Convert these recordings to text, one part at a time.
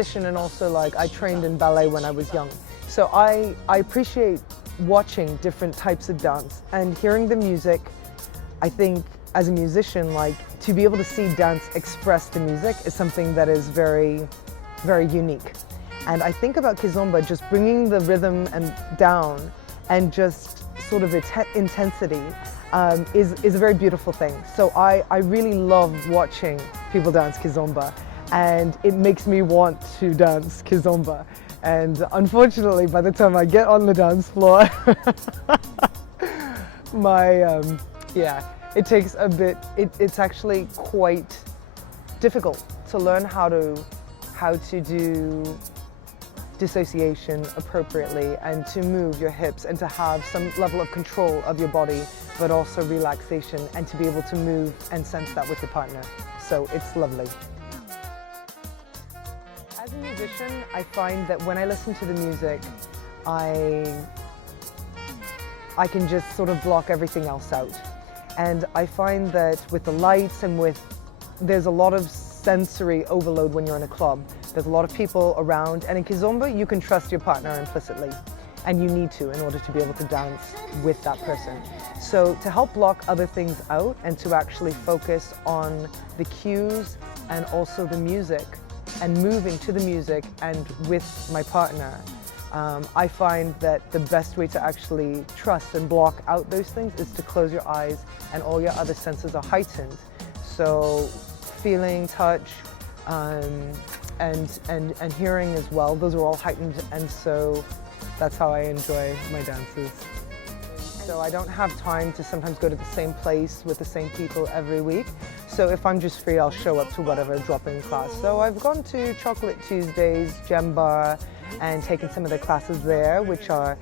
musician, and also like I trained in ballet when I was young. So I appreciate watching different types of dance and hearing the music. I think as a musician, like to be able to see dance express the music is something that is very, very unique. And I think about kizomba just bringing the rhythm and down and just sort of its intensity is a very beautiful thing. So I really love watching people dance kizomba, and it makes me want to dance kizomba. And unfortunately, by the time I get on the dance floor, it takes a bit, it's actually quite difficult to learn how to do dissociation appropriately and to move your hips and to have some level of control of your body, but also relaxation, and to be able to move and sense that with your partner. So it's lovely. As a musician, I find that when I listen to the music, I can just sort of block everything else out. And I find that with the lights and there's a lot of sensory overload when you're in a club. There's a lot of people around, and in kizomba you can trust your partner implicitly, and you need to in order to be able to dance with that person. So to help block other things out and to actually focus on the cues and also the music and moving to the music and with my partner, I find that the best way to actually trust and block out those things is to close your eyes, and all your other senses are heightened. So feeling, touch, and hearing as well, those are all heightened, and so that's how I enjoy my dances. So I don't have time to sometimes go to the same place with the same people every week. So if I'm just free, I'll show up to whatever drop-in class. So I've gone to Chocolate Tuesdays, Gem Bar, and taken some of the classes there, which are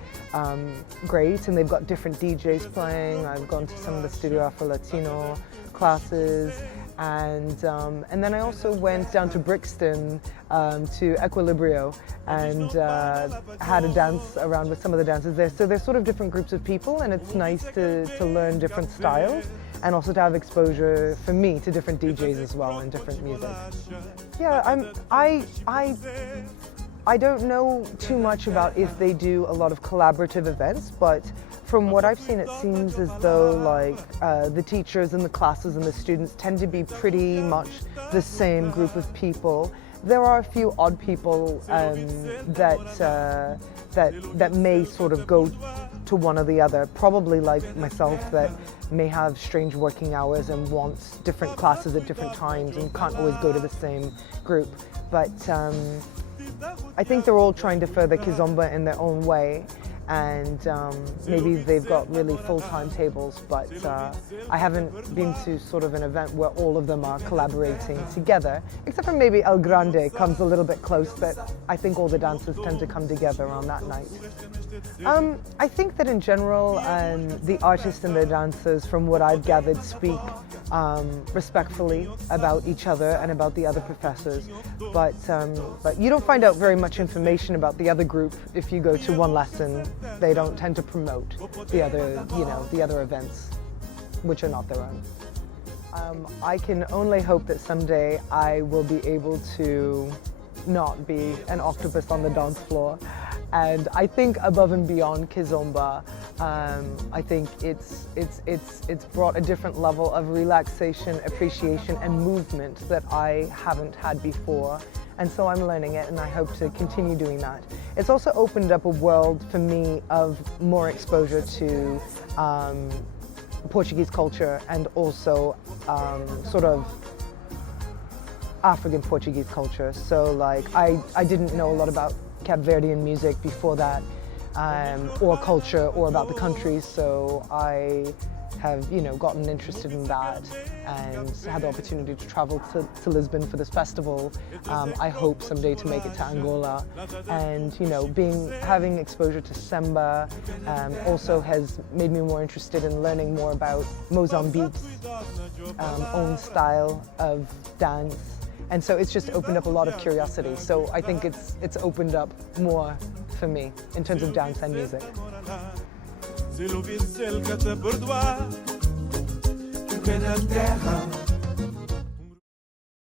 great, and they've got different DJs playing. I've gone to some of the Studio Afro-Latino classes, and then I also went down to Brixton to Equilibrio and had a dance around with some of the dancers there. So there's sort of different groups of people, and it's nice to learn different styles and also to have exposure for me to different DJs as well and different music. Yeah, I don't know too much about if they do a lot of collaborative events, but from what I've seen, it seems as though like the teachers and the classes and the students tend to be pretty much the same group of people. There are a few odd people that may sort of go to one or the other, probably like myself, that may have strange working hours and want different classes at different times and can't always go to the same group. But I think they're all trying to further kizomba in their own way, and maybe they've got really full timetables, but I haven't been to sort of an event where all of them are collaborating together, except for maybe El Grande comes a little bit close, but I think all the dancers tend to come together on that night. I think that in general, the artists and the dancers, from what I've gathered, speak respectfully about each other and about the other professors, but you don't find out very much information about the other group if you go to one lesson. They don't tend to promote the other, the other events, which are not their own. I can only hope that someday I will be able to not be an octopus on the dance floor. And I think above and beyond kizomba, I think it's brought a different level of relaxation, appreciation, and movement that I haven't had before. And so I'm learning it, and I hope to continue doing that. It's also opened up a world for me of more exposure to Portuguese culture, and also sort of African Portuguese culture. So like I didn't know a lot about Cape Verdean music before that, or culture, or about the country, so I have gotten interested in that and had the opportunity to travel to Lisbon for this festival. I hope someday to make it to Angola, and having exposure to Semba also has made me more interested in learning more about Mozambique's own style of dance. And so it's just opened up a lot of curiosity. So I think it's opened up more for me in terms of dance and music. Se